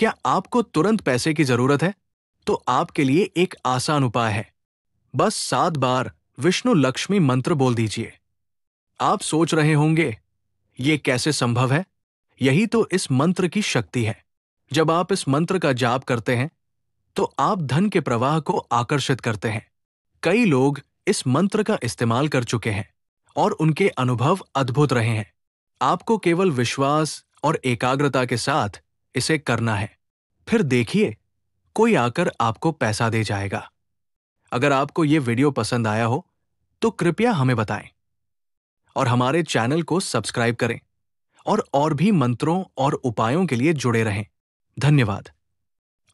क्या आपको तुरंत पैसे की जरूरत है? तो आपके लिए एक आसान उपाय है। बस 7 बार विष्णु लक्ष्मी मंत्र बोल दीजिए। आप सोच रहे होंगे, ये कैसे संभव है? यही तो इस मंत्र की शक्ति है। जब आप इस मंत्र का जाप करते हैं, तो आप धन के प्रवाह को आकर्षित करते हैं। कई लोग इस मंत्र का इस्तेमाल कर चुके हैं और उनके अनुभव अद्भुत रहे हैं। आपको केवल विश्वास और एकाग्रता के साथ इसे करना है। फिर देखिए, कोई आकर आपको पैसा दे जाएगा। अगर आपको ये वीडियो पसंद आया हो, तो कृपया हमें बताएं और हमारे चैनल को सब्सक्राइब करें और भी मंत्रों और उपायों के लिए जुड़े रहें। धन्यवाद।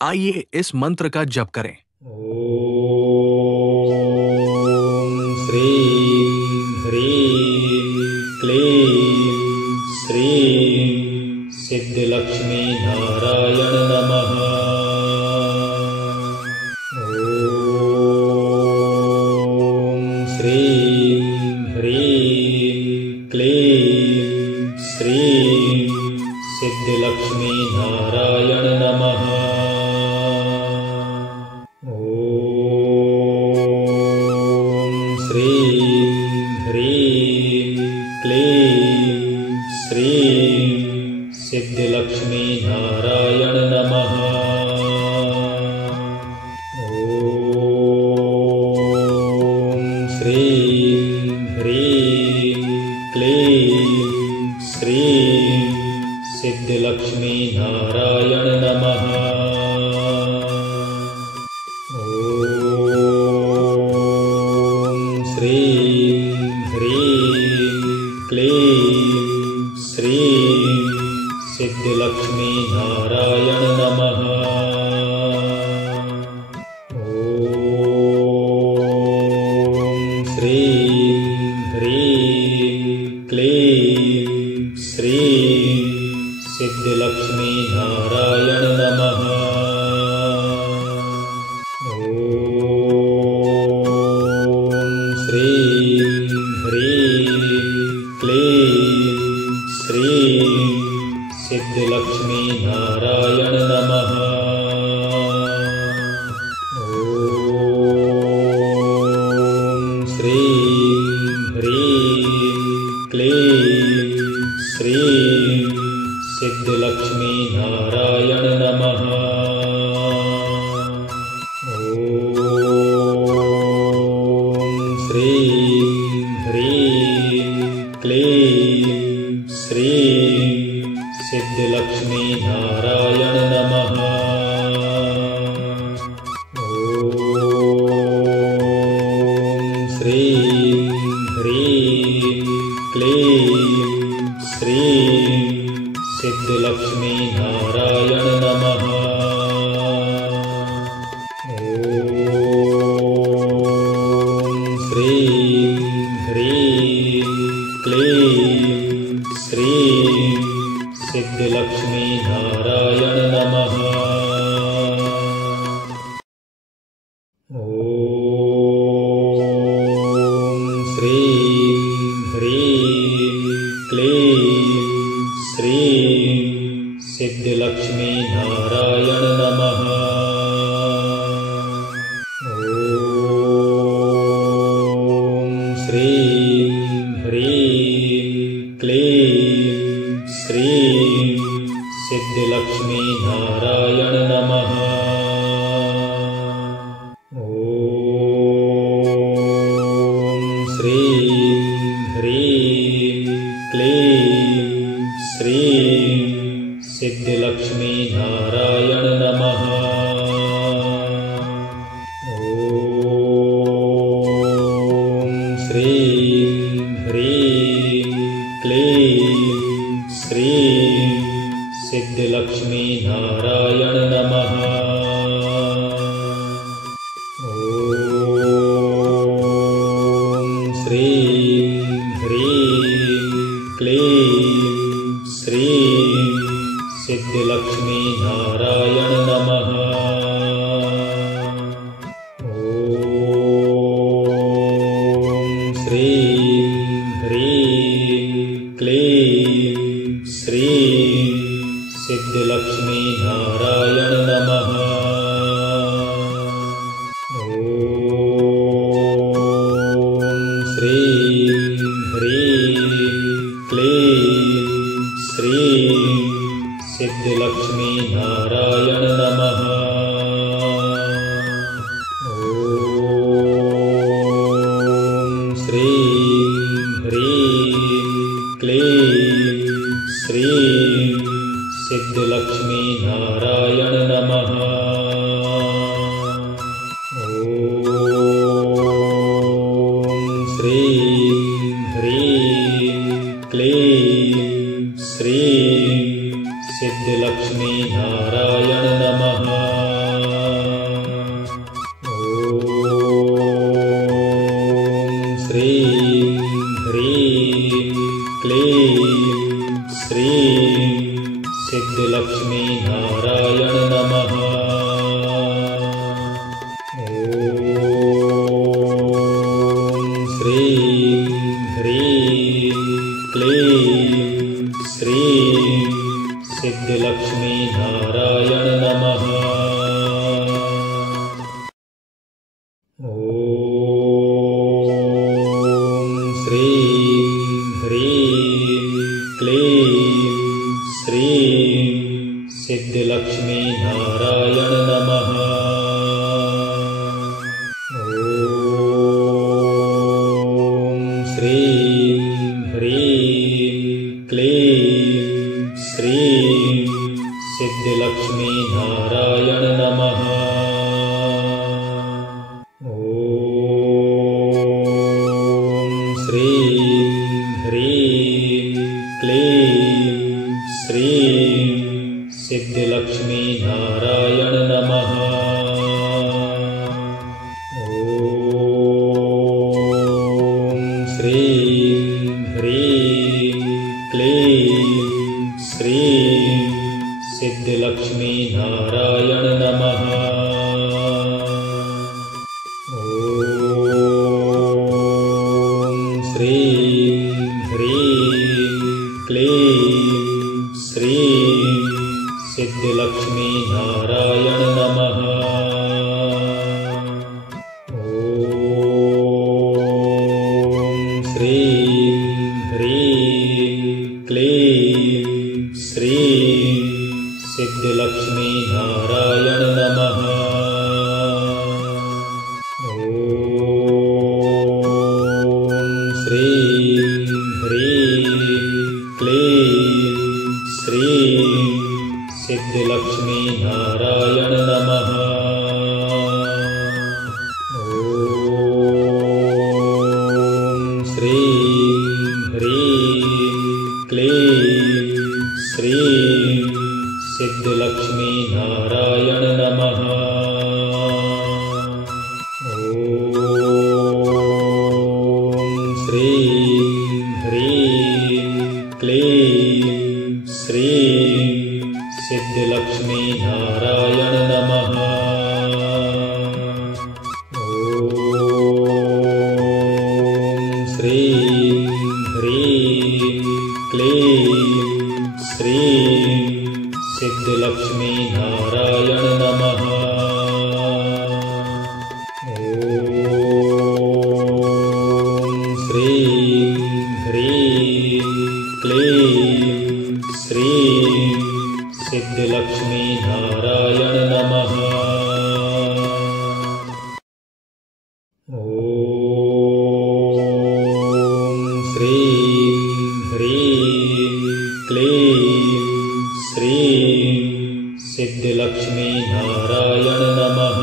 आइए इस मंत्र का जप करें। ओम श्रीं ह्रीं क्लीं श्रीं सिद्धलक्ष्मी नारायण नमः। ओम श्रीं ह्रीं क्लीं श्रीं सिद्धलक्ष्मी नारायण नमः। सिद्धलक्ष्मी नारायण नमः। ओम श्रीं ह्रीं क्लीं श्रीं सिद्धलक्ष्मी नारायण नमः। ओम श्रीं ह्रीं क्लीं श्रीं सिद्धलक्ष्मी नारायण नमः। ओम श्रीं ह्रीं क्लीं श्रीं सिद्धलक्ष्मी नारायण नमः। ओम श्रीं ह्रीं क्लीं श्रीं सिद्धलक्ष्मी नारायण नमः। ओम श्रीं ह्रीं क्लीं श्रीं सिद्धलक्ष्मी नारायण नमः। ओम श्रीं ह्रीं क्लीं श्रीं सिद्धलक्ष्मी नारायण नमः। ओम श्रीं ह्रीं क्लीं श्रीं सिद्धलक्ष्मी नारायण नमः। ओम श्रीं ह्रीं क्लीं श्रीं सिद्धलक्ष्मी नारायण नमः। ओम श्रीं ह्रीं क्लीं श्रीं सिद्धलक्ष्मी नारायण नमः। ओम श्रीं ह्रीं क्लीं श्रीं सिद्धलक्ष्मी नारायण नमः। ओम श्रीं ह्रीं क्लीं श्रीं सिद्धलक्ष्मी नारायण नमः। ओम श्रीं ह्रीं क्लीं श्रीं सिद्धलक्ष्मी नारायण नमः। ओम श्रीं ह्रीं क्लीं श्रीं सिद्धलक्ष्मी नारायण नमः। ओम श्रीं ह्रीं क्लीं श्रीं सिद्धलक्ष्मी नारायण सिद्धिलक्ष्मी नारायण नमः। ॐ श्रीं ह्रीं क्लीं श्रीं सिद्धिलक्ष्मी नारायण नमः। सिद्धिलक्ष्मी नारायण नमः। ॐ श्रीं ह्रीं क्लीं श्रीं सिद्धिलक्ष्मी नारायण नमः। ॐ श्रीं ह्रीं क्लीं श्रीं सिद्धिलक्ष्मी नारायण नमः। ॐ श्रीं ह्रीं क्लीं श्रीं सिद्धिलक्ष्मी नारायण नमः। ॐ श्रीं ह्रीं क्लीं श्रीं सिद्धिलक्ष्मी नारायण नमः। ॐ श्रीं ह्रीं क्लीं श्रीं सिद्धिलक्ष्मी नारायण नमः। ॐ श्रीं ह्रीं क्लीं श्रीं सिद्धिलक्ष्मी नारायण नमः। ॐ श्रीं ह्रीं क्लीं श्रीं सिद्धिलक्ष्मी नारायण नमः। ॐ श्रीं ह्रीं क्लीं श्रीं सिद्धिलक्ष्मी नारायण नमः। ॐ श्रीं ह्रीं क्लीं श्रीं सिद्धिलक्ष्मी नारायण नमः। ॐ श्रीं ह्रीं क्लीं श्रीं सिद्धिलक्ष्मी नारायण नमः। ॐ श्रीं ह्रीं क्लीं श्रीं सिद्धिलक्ष्मी नारायण नमः। ॐ श्रीं ह्रीं क्लीं श्रीं सिद्धिलक्ष्मी नारायण नमः। ॐ श्रीं ह्रीं क्लीं श्रीं सिद्धिलक्ष्मी नारायण नमः। ॐ श्रीं ह्रीं क्लीं श्रीं सिद्धिलक्ष्मी नारायण नमः।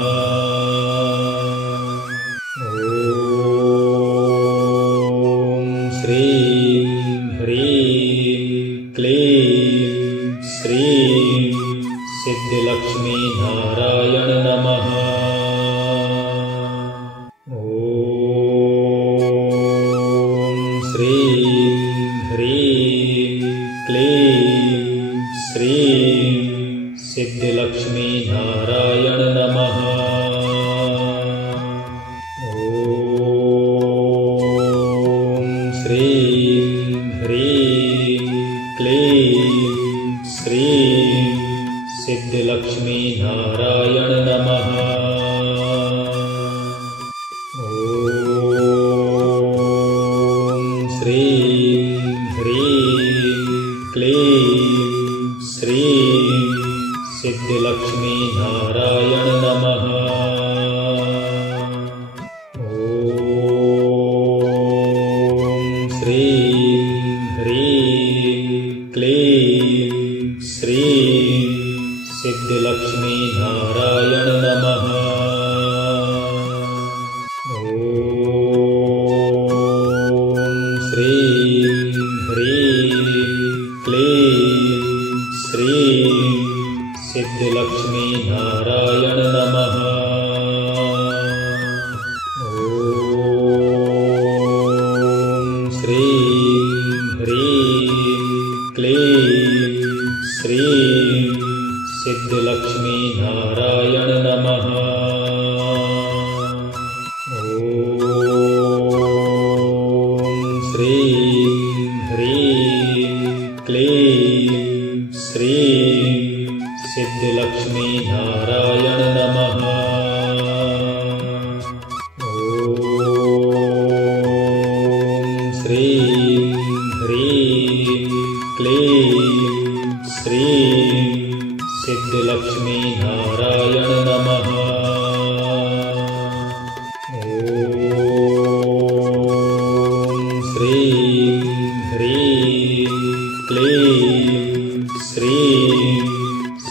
ॐ श्रीं ह्रीं क्लीं श्रीं सिद्धिलक्ष्मी नारायण नमः। ॐ श्रीं ह्रीं क्लीं श्रीं सिद्धिलक्ष्मी नारायण नमः। ॐ श्रीं ह्रीं क्लीं श्रीं सिद्धिलक्ष्मी नारायण नमः। ॐ श्रीं ह्रीं क्लीं श्रीं सिद्धलक्ष्मी नारायण नमः। ॐ श्रीं ह्रीं क्लीं श्रीं सिद्धलक्ष्मी नारायण नमः। सिद्धलक्ष्मी नारायण नमः। ॐ श्रीं ह्रीं क्लीं श्रीं सिद्धलक्ष्मी नारायण नमः। ॐ श्रीं ह्रीं क्लीं श्रीं सिद्धलक्ष्मी नारायण नमः। ॐ श्रीं ह्रीं क्लीं श्रीं सिद्धलक्ष्मी नारायण नमः। ॐ श्रीं ह्रीं क्लीं श्रीं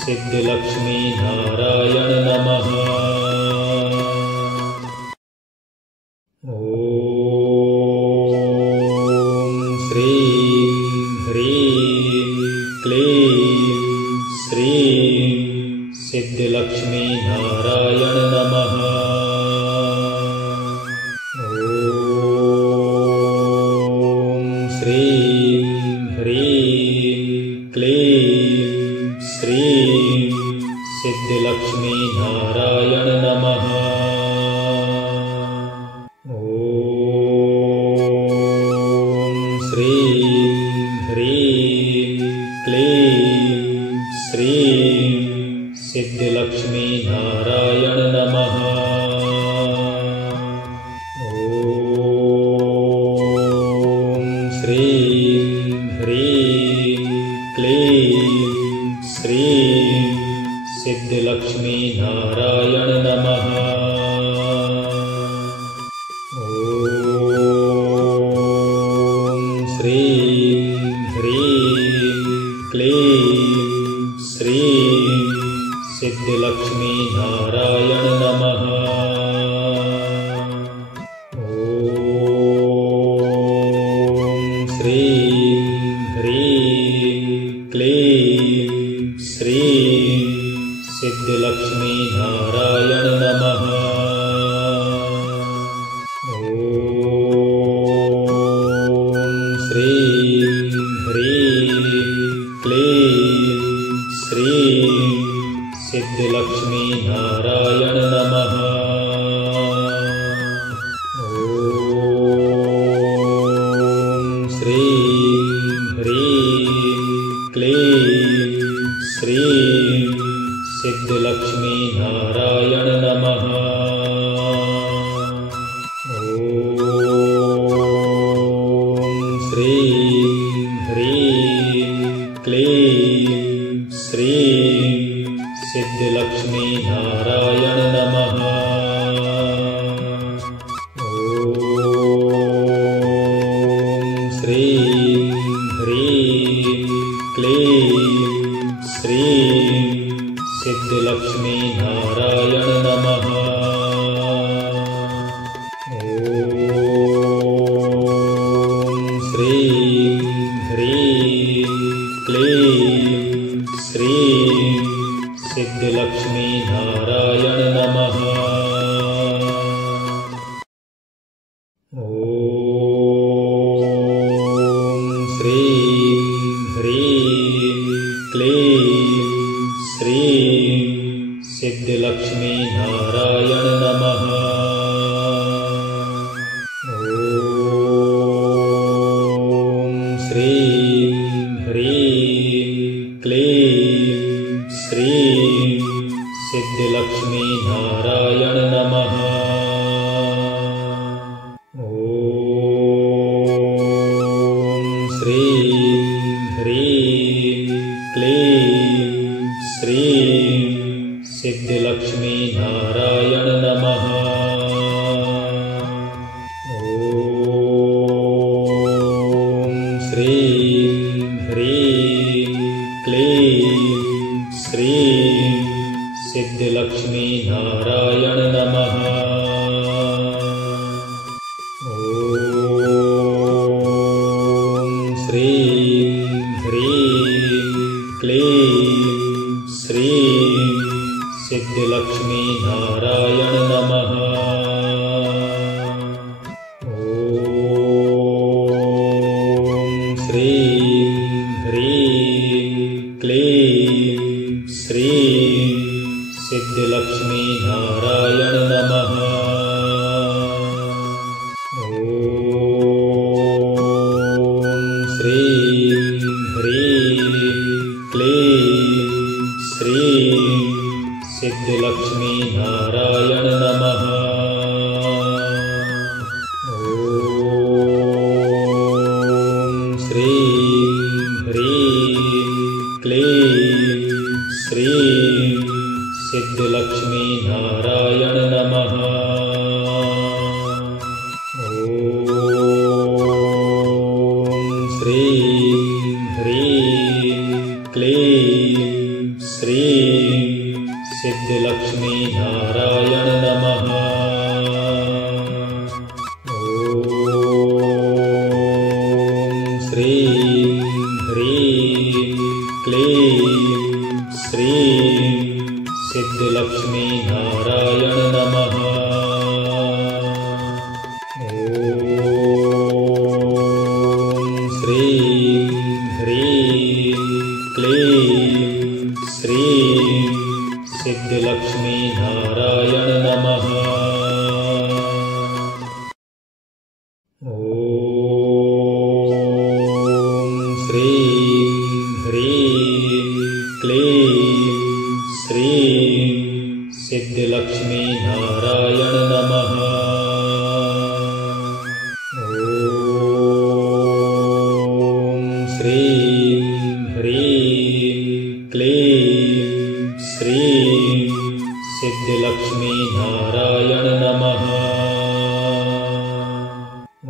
सिद्धलक्ष्मी नारायण नमः। ॐ श्रीं ह्रीं क्लीं श्रीं सिद्धलक्ष्मी नारायण नमः। ॐ श्रीं ह्रीं क्लीं श्रीं सिद्धलक्ष्मी नारायण नमः। ॐ श्रीं ह्रीं क्लीं श्रीं सिद्धलक्ष्मी नारायण नमः। ॐ श्रीं ह्रीं क्लीं श्रीं सिद्धलक्ष्मी नारायण नमः। ॐ श्रीं ह्रीं क्लीं श्रीं सिद्धलक्ष्मी नारायण नमः। ॐ श्रीं ह्रीं क्लीं श्रीं सिद्धलक्ष्मी नारायण नमः। ॐ श्रीं ह्रीं क्लीं श्रीं सिद्धलक्ष्मी नारायण नमः। ॐ श्रीं ह्रीं क्लीं श्रीं सिद्धलक्ष्मी नारायण नमः। ॐ श्रीं ह्रीं क्लीं श्रीं सिद्धलक्ष्मी नारायण नमः। ॐ श्रीं ह्रीं क्लीं श्रीं सिद्धलक्ष्मी नारायण नमः। ॐ श्रीं ह्रीं क्लीं श्रीं सिद्धलक्ष्मी नारायण नमः। ॐ श्रीं ह्रीं क्लीं श्रीं सिद्धलक्ष्मी नारायण नमः। ॐ श्रीं ह्रीं क्लीं श्रीं सिद्धलक्ष्मी नारायण नमः। ॐ श्रीं ह्रीं क्लीं श्रीं श्रीं सिद्धिलक्ष्मी नारायण नमः। ॐ श्रीं ह्रीं क्लीं श्रीं सिद्धिलक्ष्मी नारायण नमः। ॐ श्रीं ह्रीं क्लीं श्रीं सिद्धिलक्ष्मी नारायण नमः। ॐ श्रीं ह्रीं क्लीं श्रीं सिद्धिलक्ष्मी नारायण नमः। ॐ श्रीं ह्रीं क्लीं श्रीं सिद्धिलक्ष्मी नारायण नमः। ॐ श्रीं ह्रीं क्लीं श्रीं सिद्धिलक्ष्मी नारायण नमः। ॐ श्रीं ह्रीं क्लीं श्रीं सिद्धिलक्ष्मी नारायण नमः। ॐ श्रीं ह्रीं क्लीं श्रीं सिद्धिलक्ष्मी नारायण नमः। ॐ श्रीं ह्रीं क्लीं श्रीं सिद्धिलक्ष्मी नारायण नमः। ॐ श्रीं ह्रीं क्लीं श्रीं सिद्धिलक्ष्मी नारायण नमः। ॐ श्रीं ह्रीं क्लीं श्रीं सिद्धिलक्ष्मी नारायण नमः। ॐ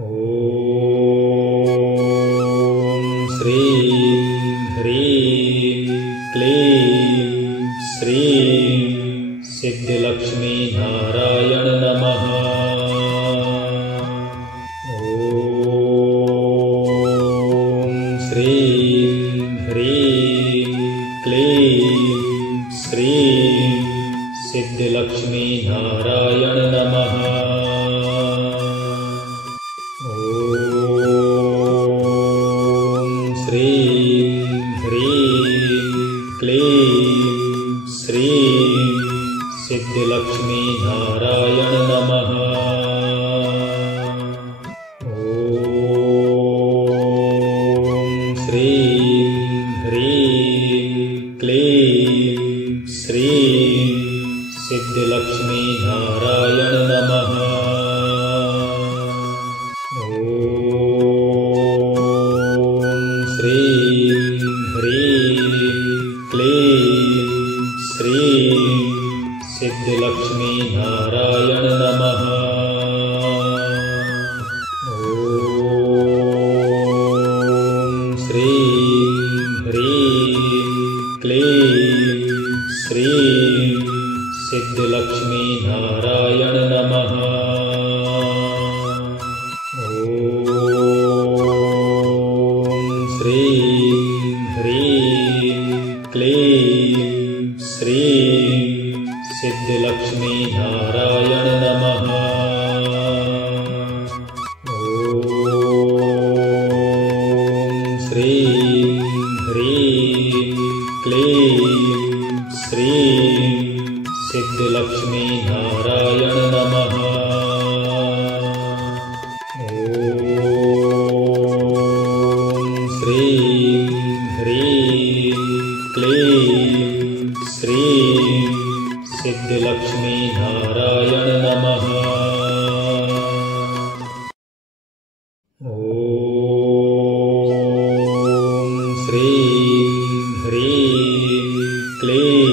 श्रीं ह्रीं क्लीं श्रीं सिद्धिलक्ष्मी नारायण नमः। ॐ श्रीं ह्रीं क्लीं श्रीं सिद्धिलक्ष्मी नारायण नमः। ॐ श्रीं ह्रीं क्लीं श्रीं सिद्धिलक्ष्मी नारायण नमः। ॐ श्रीं ह्रीं क्लीं श्रीं सिद्धिलक्ष्मी नारायण नमः। ॐ श्रीं ह्रीं क्लीं श्रीं सिद्धिलक्ष्मी नारायण नमः। ॐ श्रीं ह्रीं क्लीं श्रीं सिद्धिलक्ष्मी नारायण नमः। ॐ श्रीं ह्रीं क्लीं श्रीं सिद्धिलक्ष्मी नारायण नमः। ॐ श्रीं ह्रीं क्लीं श्रीं सिद्धिलक्ष्मी नारायण नमः। ॐ श्रीं ह्रीं क्लीं श्रीं सिद्धिलक्ष्मी नारायण नमः। ॐ श्रीं ह्रीं क्लीं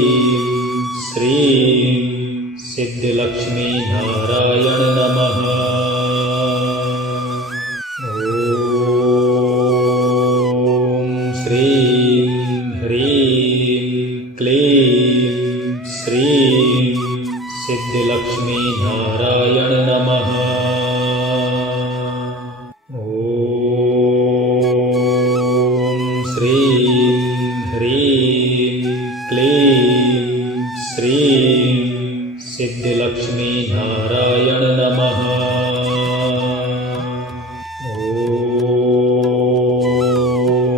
श्रीं सिद्धिलक्ष्मी नारायण नमः। ॐ श्रीं ह्रीं क्लीं श्रीं सिद्धिलक्ष्मी नारायण नमः। ॐ श्रीं ह्रीं क्लीं श्रीं सिद्धिलक्ष्मी नारायण नमः। ॐ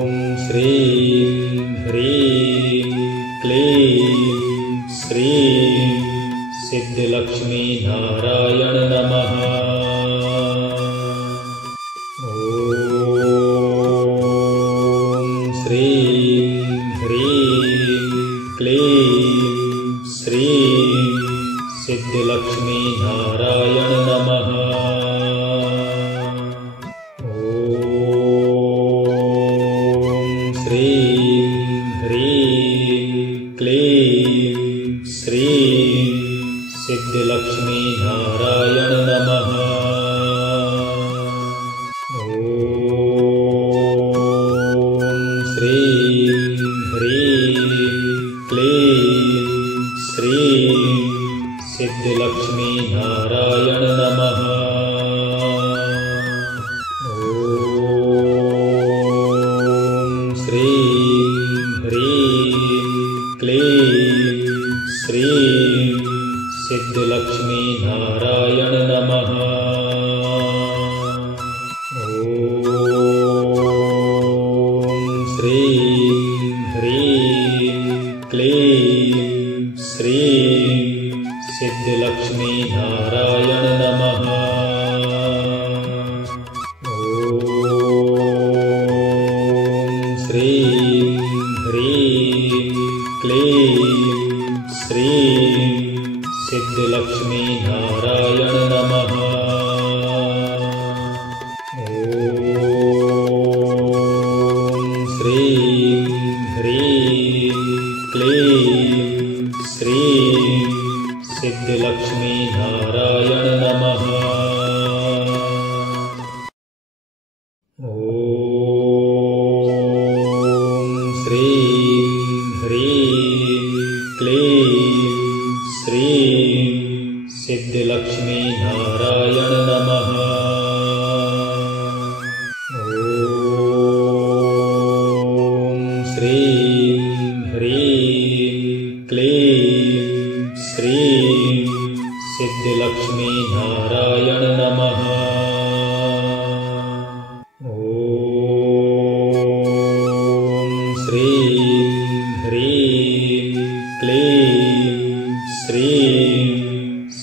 श्रीं ह्रीं क्लीं श्रीं सिद्धिलक्ष्मी नारायण नमः। ॐ श्रीं ह्रीं क्लीं श्रीं सिद्धिलक्ष्मी नारायण नमः। ॐ श्रीं ह्रीं क्लीं श्रीं सिद्धिलक्ष्मी नारायण नमः। ॐ श्रीं ह्रीं क्लीं श्रीं सिद्धिलक्ष्मी नारायण नमः। ॐ श्रीं ह्रीं क्लीं श्रीं सिद्धिलक्ष्मी नारायण नमः। ॐ श्रीं ह्रीं क्लीं श्रीं सिद्धिलक्ष्मी नारायण नमः। ॐ श्रीं ह्रीं क्लीं श्रीं सिद्धिलक्ष्मी नारायण नमः। ॐ श्रीं ह्रीं क्लीं श्रीं सिद्धिलक्ष्मी नारायण नमः। ॐ श्रीं ह्रीं क्लीं श्रीं सिद्धिलक्ष्मी नारायण नमः। ॐ श्रीं ह्रीं क्लीं श्रीं सिद्धिलक्ष्मी नारायण नमः। ॐ श्रीं ह्रीं क्लीं श्रीं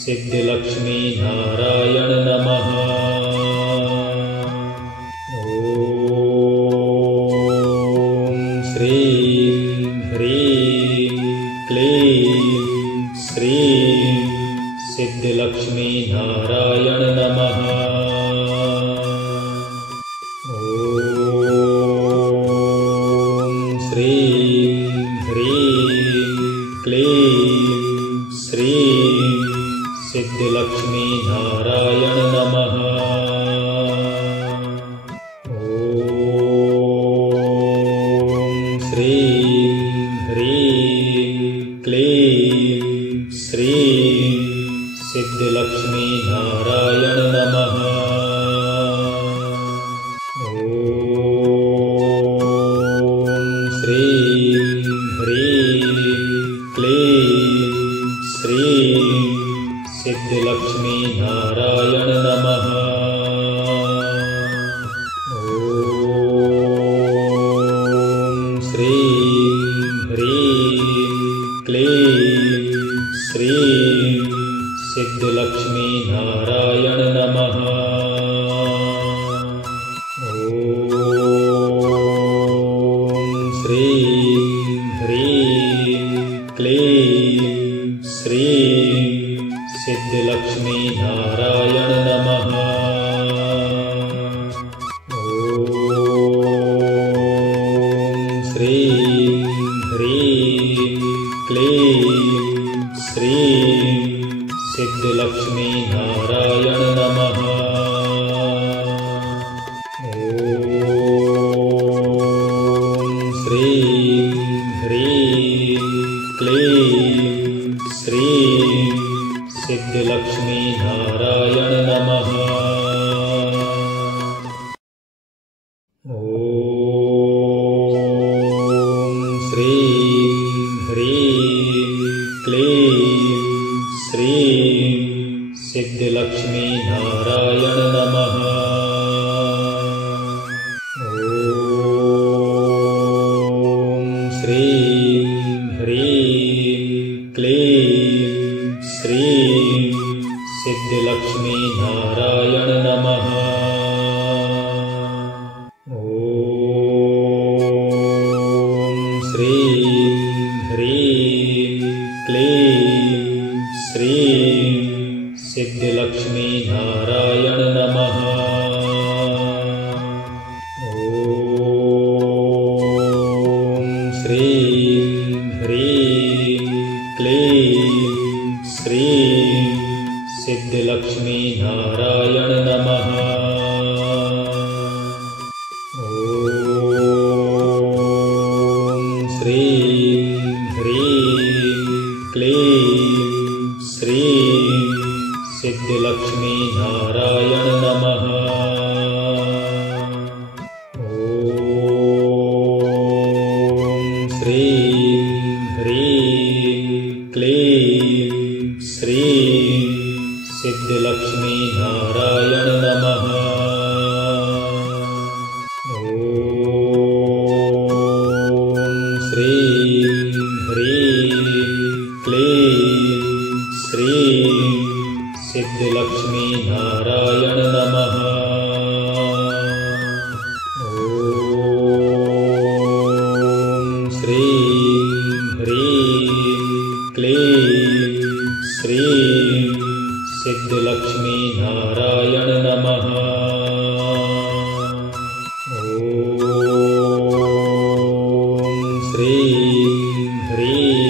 सिद्धिलक्ष्मी नारायण नमः। ॐ श्रीं ह्रीं क्लीं श्रीं सिद्धिलक्ष्मी नारायण नमः। ॐ श्रीं ह्रीं क्लीं श्रीं सिद्धिलक्ष्मी नारायण नमः। ॐ श्रीं ह्रीं क्लीं श्रीं सिद्धिलक्ष्मी नारायण नमः। ॐ श्रीं ह्रीं क्लीं श्रीं सिद्धिलक्ष्मी नारायण नमः। ॐ श्रीं ह्रीं क्लीं श्रीं सिद्धिलक्ष्मी नारायण नमः। ॐ श्रीं ह्रीं क्लीं श्रीं सिद्धिलक्ष्मी नारायण नमः। ॐ श्रीं ह्रीं क्लीं श्रीं सिद्धलक्ष्मी नारायण नमः। ॐ श्रीं ह्रीं क्लीं श्रीं सिद्धलक्ष्मी नारायण नमः। ॐ श्रीं ह्रीं क्लीं श्रीं सिद्धलक्ष्मी नारायण नमः। ॐ श्रीं ह्रीं क्लीं श्रीं सिद्धलक्ष्मी नारायण नमः। श्रीं ह्रीं क्लीं श्रीं सिद्धलक्ष्मी नारायण नमः। ॐ श्रीं ह्रीं क्लीं श्रीं सिद्धलक्ष्मी नारायण नमः। श्रीं ह्रीं क्लीं श्रीं सिद्धलक्ष्मी नारायण नमः। ॐ श्रीं ह्रीं क्लीं श्रीं सिद्धलक्ष्मी नारायण नमः। श्रीं ह्रीं क्लीं श्रीं सिद्धलक्ष्मी नारायण नमः। ॐ श्रीं ह्रीं क्लीं श्रीं सिद्धलक्ष्मी नारायण नमः। ॐ श्रीं ह्रीं